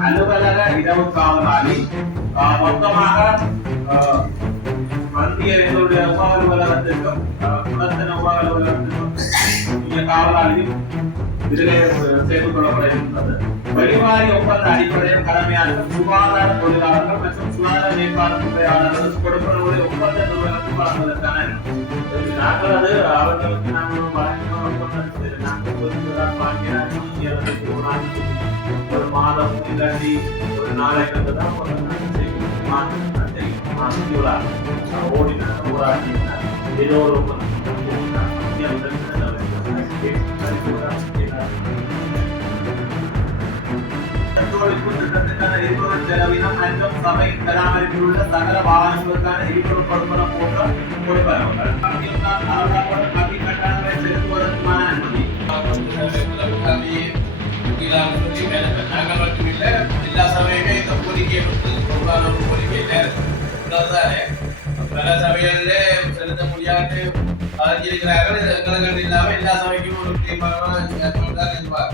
அலுவலக இரவு காவலாளி மொத்தமாக மத்திய எங்களுடைய உப அலுவலகத்திற்கும் குளத்தின உப அலுவலகத்திற்கும் இங்க காவலாளியும் சேர்த்துக் கொள்ளப்பட இருக்கின்றது வெளிவாரி ஒப்பந்த அடிப்படையில் கடமையாற்றும் சுகாதார தொழிலாளர்கள் மற்றும் சுகாதார மேம்பாட்டு துறையாளர்கள் கொடுப்பவர்களுடைய ஒப்பந்த நிறுவனத்துக்கு வழங்குவதற்கான நாங்கள் அது அவர்களுக்கு நாங்கள் வழங்கின ஒப்பந்தம் செய்து நாங்கள் புரிந்துதான் வாங்கினால் இந்தியாவுக்கு ஒரு நாளைக்கு ஒரு மாதம் இல்லாட்டி ஒரு நாளைக்கு தான் ஒரு நாளைக்கு செய்யும் மாதம் தெரியும் மாதம் இவ்வளோ ஓடினார் ஓடாடினார் ஏதோ ஒரு ஒப்பந்தம் செலவினம் மற்றும் சபை பராமரிப்பில் உள்ள சகல வாகனங்களுக்கான எரிபொருள் கொடுப்பன போன்ற கொடுப்பனவுகள் நாங்கள் மட்டும் இல்லை எல்லா சபையுமே இந்த கோரிக்கையை வந்து பொதுவான ஒரு கோரிக்கையில உள்ளதுதானே பல செலுத்த முடியாது இல்லாம எல்லா சபைக்கும் ஒரு தீர்மானம் தான் இருப்பார்